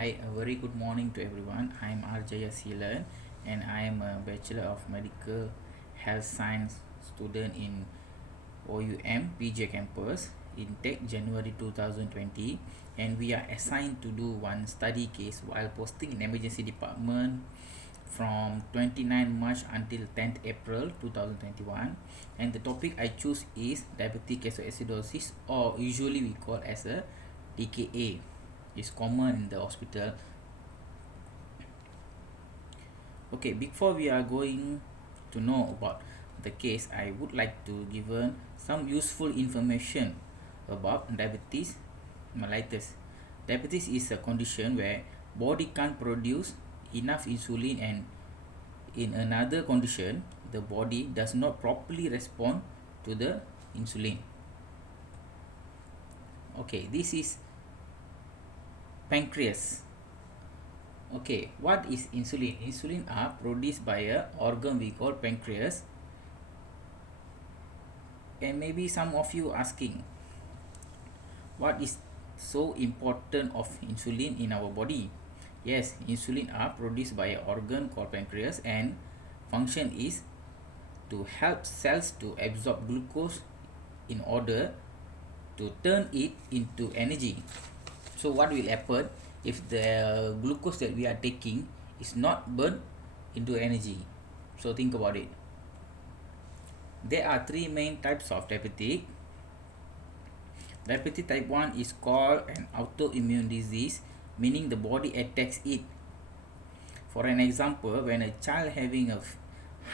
Hi, a very good morning to everyone. I am RJ Asilan and I am a Bachelor of Medical Health Science student in OUM PJ campus in Tech January 2020, and we are assigned to do one study case while posting in emergency department from 29 March until 10th April 2021, and the topic I choose is diabetic ketoacidosis, or usually we call as a DKA. Is common in the hospital. Okay, before we are going to know about the case, I would like to give some useful information about diabetes mellitus. Diabetes is a condition where body can't produce enough insulin, and in another condition the body does not properly respond to the insulin. Okay, this is pancreas. Okay, what is insulin? Insulin are produced by a organ we call pancreas. And maybe some of you asking, what is so important of insulin in our body? Yes, insulin are produced by an organ called pancreas, and function is to help cells to absorb glucose in order to turn it into energy. So what will happen if the glucose that we are taking is not burned into energy? So think about it. There are three main types of diabetic. Diabetes type 1 is called an autoimmune disease, meaning the body attacks it. For an example, when a child having a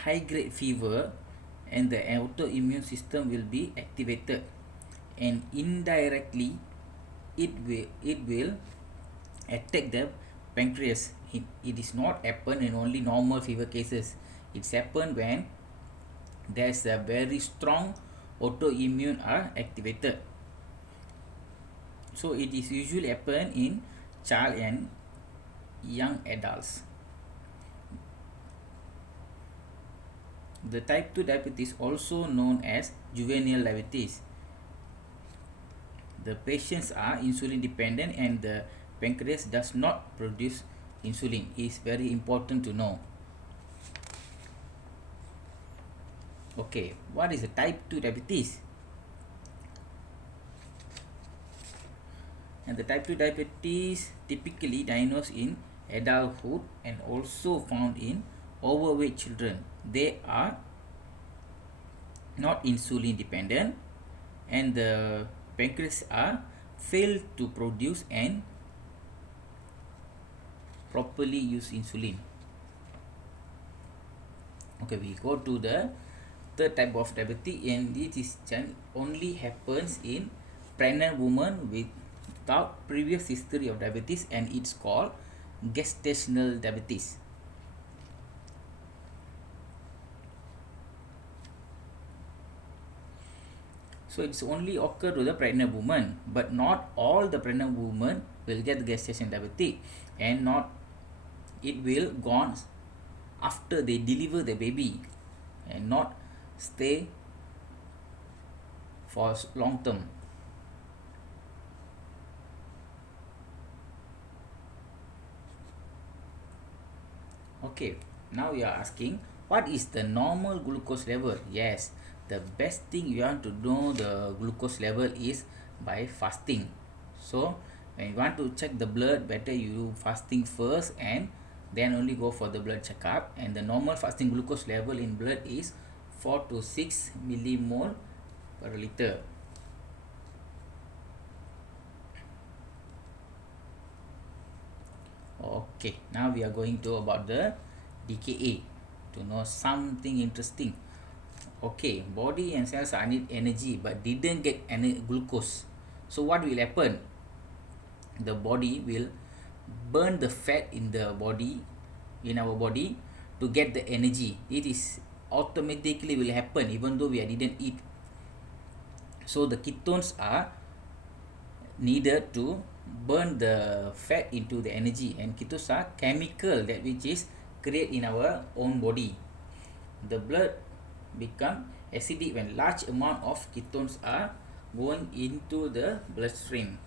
high grade fever, and the autoimmune system will be activated, and indirectly it will attack the pancreas. It is not happen in only normal fever cases. It's happen when there's a very strong autoimmune are activated. So it is usually happen in child and young adults. The type 2 diabetes, also known as juvenile diabetes. The patients are insulin dependent and the pancreas does not produce insulin. It is very important to know. Okay, what is the type 2 diabetes? And the type 2 diabetes typically diagnosed in adulthood and also found in overweight children. They are not insulin dependent, and the pancreas are failed to produce and properly use insulin. Okay, we go to the third type of diabetes, and it is only happens in pregnant women without previous history of diabetes, and it's called gestational diabetes. So it's only occur to the pregnant woman, but not all the pregnant women will get gestation diabetes, and not it will gone after they deliver the baby and not stay for long term. Okay, now we are asking, what is the normal glucose level? Yes, the best thing you want to know the glucose level is by fasting. So when you want to check the blood, better you fasting first and then only go for the blood checkup. And the normal fasting glucose level in blood is 4 to 6 millimole per liter. Okay, now we are going to about the DKA to know something interesting. Okay, body and cells are need energy but didn't get any glucose. So what will happen? The body will burn the fat in the body, in our body, to get the energy. It is automatically will happen even though we didn't eat. So the ketones are needed to burn the fat into the energy, and ketones are chemical that which is create in our own body. The blood become acidic when large amount of ketones are going into the bloodstream.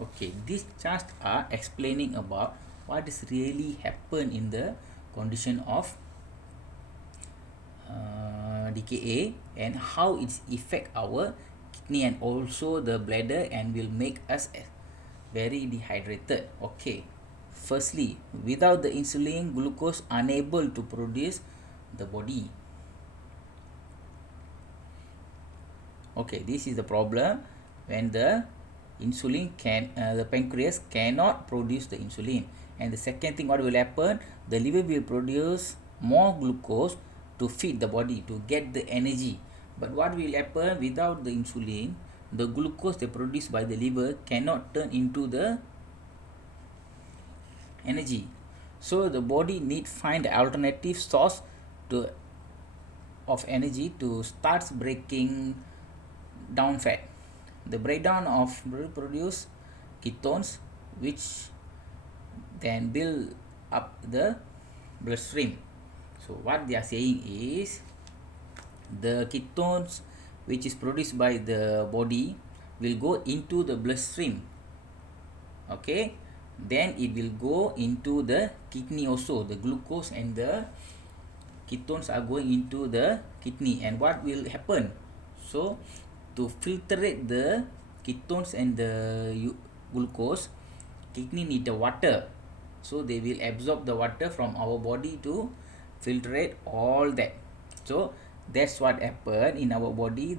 Okay, these charts are explaining about what is really happen in the condition of DKA and how it's affect our kidney and also the bladder and will make us very dehydrated. Okay, firstly, without the insulin, glucose unable to produce the body. Okay, this is the problem when the the pancreas cannot produce the insulin. And the second thing, what will happen, the liver will produce more glucose to feed the body to get the energy. But what will happen without the insulin, the glucose they produced by the liver cannot turn into the energy. So the body need find alternative source to of energy to start breaking down fat. The breakdown of produce ketones, which then build up the bloodstream. So what they are saying is the ketones which is produced by the body will go into the bloodstream. Okay, then it will go into the kidney also. The glucose and the ketones are going into the kidney, and what will happen? So to filtrate the ketones and the glucose, kidney need the water, so they will absorb the water from our body to filtrate all that. So that's what happen in our body.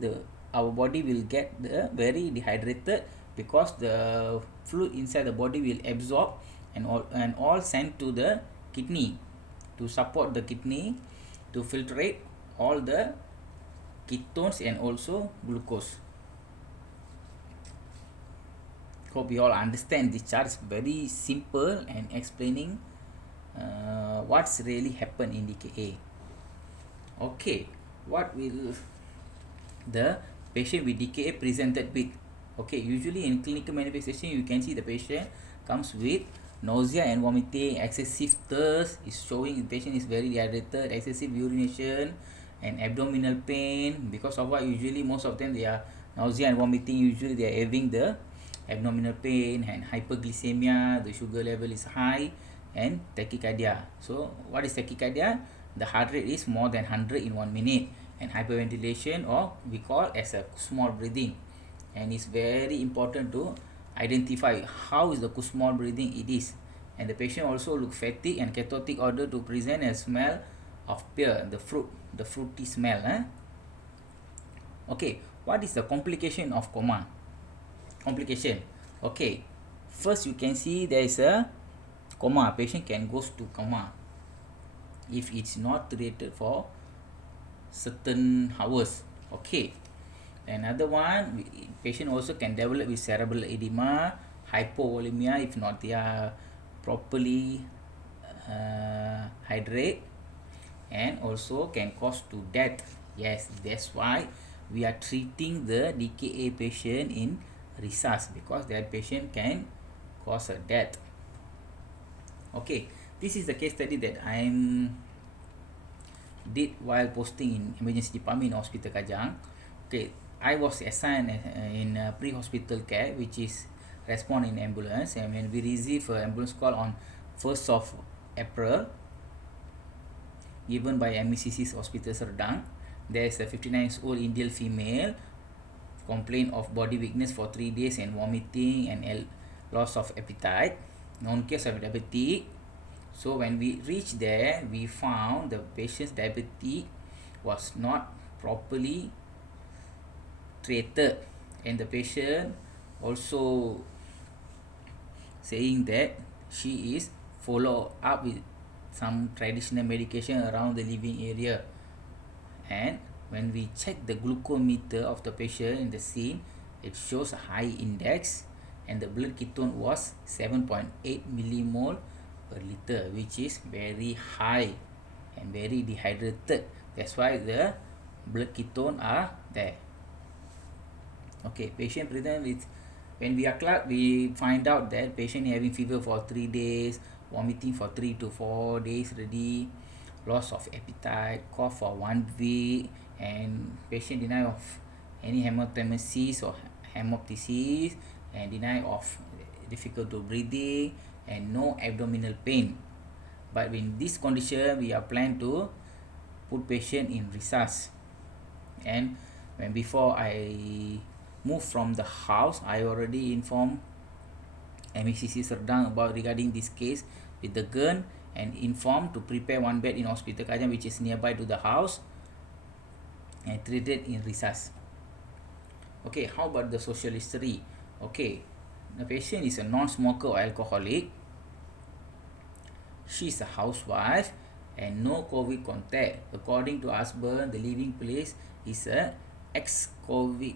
Our body will get the very dehydrated because the fluid inside the body will absorb and all sent to the kidney to support the kidney to filtrate all the ketones and also glucose. Hope you all understand this chart is very simple and explaining what's really happened in DKA. Okay, what will the patient with DKA presented with? Okay, usually in clinical manifestation, you can see the patient comes with nausea and vomiting, excessive thirst is showing the patient is very dehydrated, excessive urination and abdominal pain. Because of what, usually most of them they are nausea and vomiting, usually they are having the abdominal pain and hyperglycemia, the sugar level is high, and tachycardia. So what is tachycardia? The heart rate is more than 100 in 1 minute, and hyperventilation, or we call as a small breathing. And it's very important to identify how is the small breathing it is. And the patient also look fatigue and ketotic order to present a smell of pear, the fruity smell. Okay, what is the complication of coma? Complication. Okay, first you can see there is a coma. Patient can go to coma if it's not treated for certain hours. Okay, another one, patient also can develop with cerebral edema, hypovolemia if not they are properly hydrate, and also can cause to death. Yes, that's why we are treating the DKA patient in resus, because that patient can cause a death. Okay, this is the case study that I'm did while posting in emergency department in Hospital Kajang. Okay, I was assigned in pre-hospital care, which is respond in ambulance, and when we receive an ambulance call on 1st of April given by MECC's Hospital Serdang, there is a 59-year-old Indian female complaint of body weakness for 3 days and vomiting and loss of appetite, known case of diabetic. So when we reached there, we found the patient's diabetes was not properly treated, and the patient also saying that she is follow up with some traditional medication around the living area. And when we check the glucometer of the patient in the scene, it shows a high index, and the blood ketone was 7.8 millimole per liter, which is very high and very dehydrated. That's why the blood ketone are there. Okay, patient present with, when we are clerk, we find out that patient having fever for 3 days, vomiting for 3 to 4 days already, loss of appetite, cough for 1 week, and patient deny of any hematemesis or hemoptysis, and deny of difficult to breathing, and no abdominal pain. But in this condition, we are planned to put patient in resus. And when before I move from the house, I already informed MECC Serdang about regarding this case with the gun, and informed to prepare one bed in Hospital Kajang, which is nearby to the house, and treated in resus. Okay, how about the social history? Okay, the patient is a non-smoker or alcoholic. She's a housewife and no COVID contact. According to husband, the living place is a ex-COVID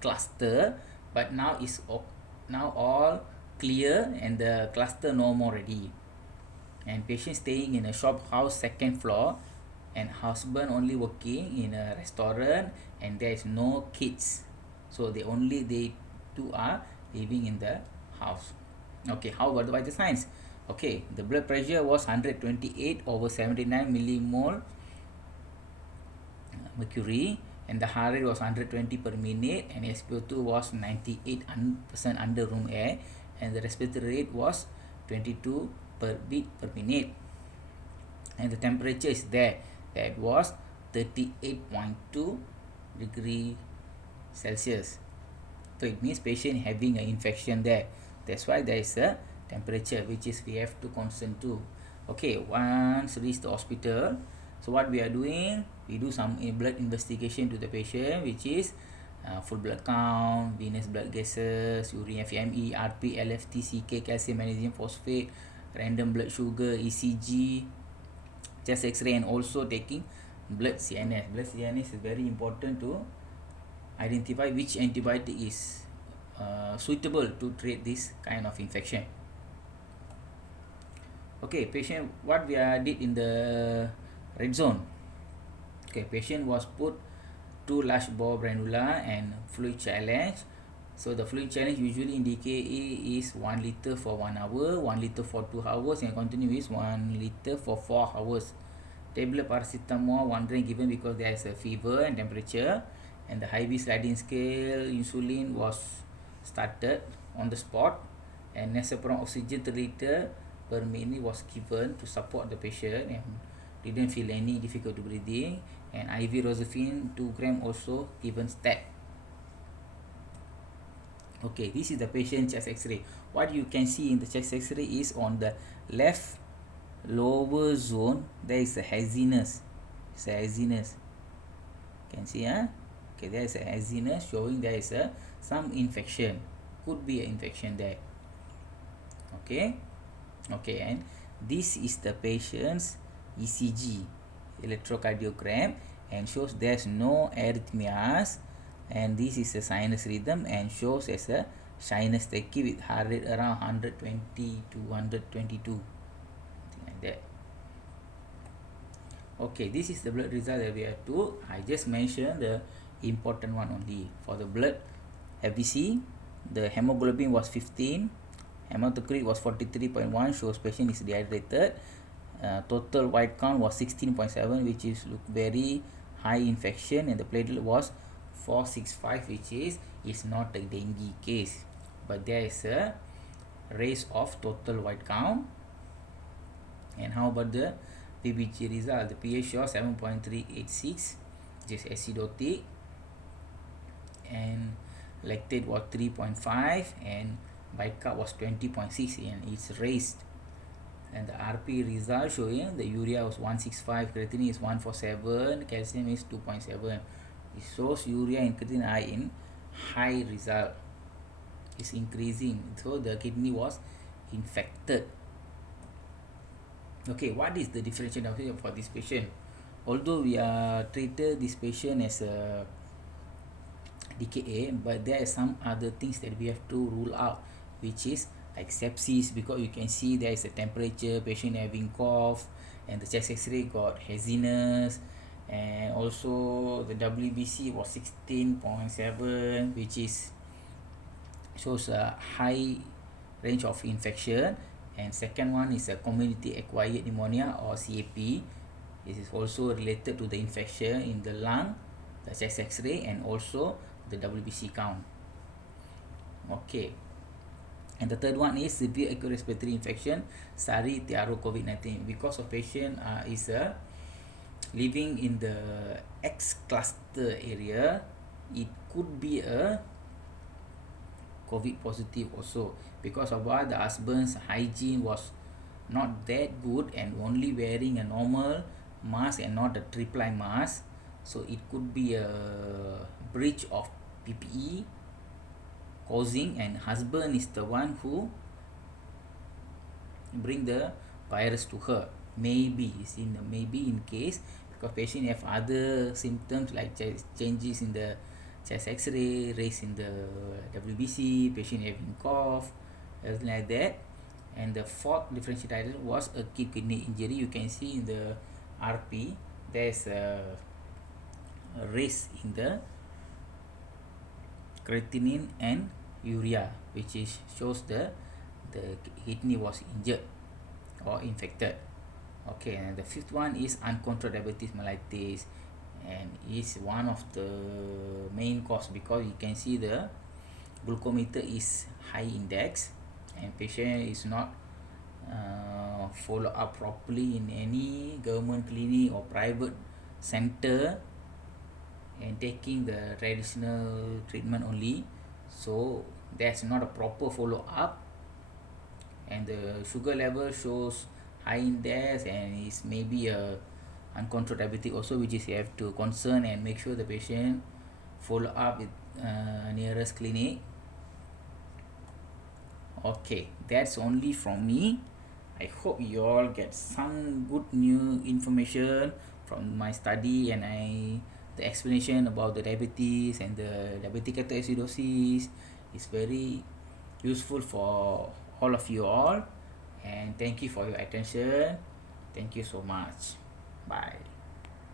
cluster, but now all clear and the cluster no more already. And patient staying in a shop house second floor, and husband only working in a restaurant, and there is no kids, so they two are living in the house. Okay, how about the vital signs? Okay, the blood pressure was 128/79 millimole mercury, and the heart rate was 120 per minute, and SpO2 was 98% under room air, and the respiratory rate was 22 per beat per minute, and the temperature is there, that was 38.2 degree Celsius. So it means patient having an infection there. That's why there is a temperature which is we have to concern to. Okay, once reach the hospital, so what we are doing, we do some blood investigation to the patient, which is full blood count, venous blood gases, urine FME, RP, LFT, CK, calcium, magnesium, phosphate, random blood sugar, ECG, chest X-ray, and also taking blood CNS. Blood CNS is very important to identify which antibiotic is suitable to treat this kind of infection. Okay, patient, what we did in the red zone. Okay, patient was put 2 large bore granula and fluid challenge. So the fluid challenge usually in DKA is 1 liter for 1 hour, 1 liter for 2 hours, and continuous 1 liter for 4 hours. Tablet paracetamol 1 gram given because there is a fever and temperature, and the high-V sliding scale insulin was started on the spot, and neosporin oxygen 3 liter per minute was given to support the patient, and didn't feel any difficulty breathing, and IV rosifin 2 gram also given stat. Okay, this is the patient chest X-ray. What you can see in the chest X-ray is on the left lower zone there is a haziness. It's a haziness. Can see, okay, there is a haziness showing there is some infection. Could be an infection there. Okay, and this is the patient's ECG, electrocardiogram, and shows there's no arrhythmias, and this is a sinus rhythm and shows as a sinus tachy with heart rate around 120 to 122, something like that. Okay, this is the blood result that we have to. I just mentioned the important one only. For the blood FBC, the hemoglobin was 15, hematocrit was 43.1, shows patient is dehydrated. Total white count was 16.7, which is look very high infection, and the platelet was 465, which is not a dengue case, but there is a raise of total white count. And how about the PBG result? The pH was 7.386, which is acidotic, and lactate was 3.5, and bicarb was 20.6, and it's raised. And the RP result showing the urea was 165, creatinine is 147, calcium is 2.7. It shows urea and creatinine are in high result. It's increasing, so the kidney was infected. Okay, what is the differential diagnosis for this patient? Although we are treated this patient as a DKA, but there are some other things that we have to rule out, which is like sepsis, because you can see there is a temperature, patient having cough, and the chest X-ray got haziness, and also the WBC was 16.7, which is shows a high range of infection. And second one is a community acquired pneumonia or CAP. This is also related to the infection in the lung, the chest X-ray, and also the WBC count. Okay. And the third one is severe acute respiratory infection, SARI, TRO, COVID-19. Because of patient is living in the X cluster area, it could be a COVID positive also, because of what the husband's hygiene was not that good and only wearing a normal mask and not a triple mask. So it could be a breach of PPE causing, and husband is the one who bring the virus to her. Maybe is in maybe in case, because patient have other symptoms like changes in the chest X-ray, raise in the WBC, patient having cough, everything like that. And the fourth differential diagnosis was acute kidney injury. You can see in the RP there's a raise in the creatinine and urea, which is shows the kidney was injured or infected. Okay, and the fifth one is uncontrolled diabetes mellitus, and is one of the main cause, because you can see the glucometer is high index and patient is not follow up properly in any government clinic or private center and taking the traditional treatment only. So that's not a proper follow up, and the sugar level shows high index and is maybe a uncontrolled diabetic also, which is you have to concern and make sure the patient follow up with nearest clinic. Okay, that's only from me. I hope you all get some good new information from my study, and the explanation about the diabetes and the diabetic ketoacidosis is very useful for all of you all. And thank you for your attention. Thank you so much. Bye.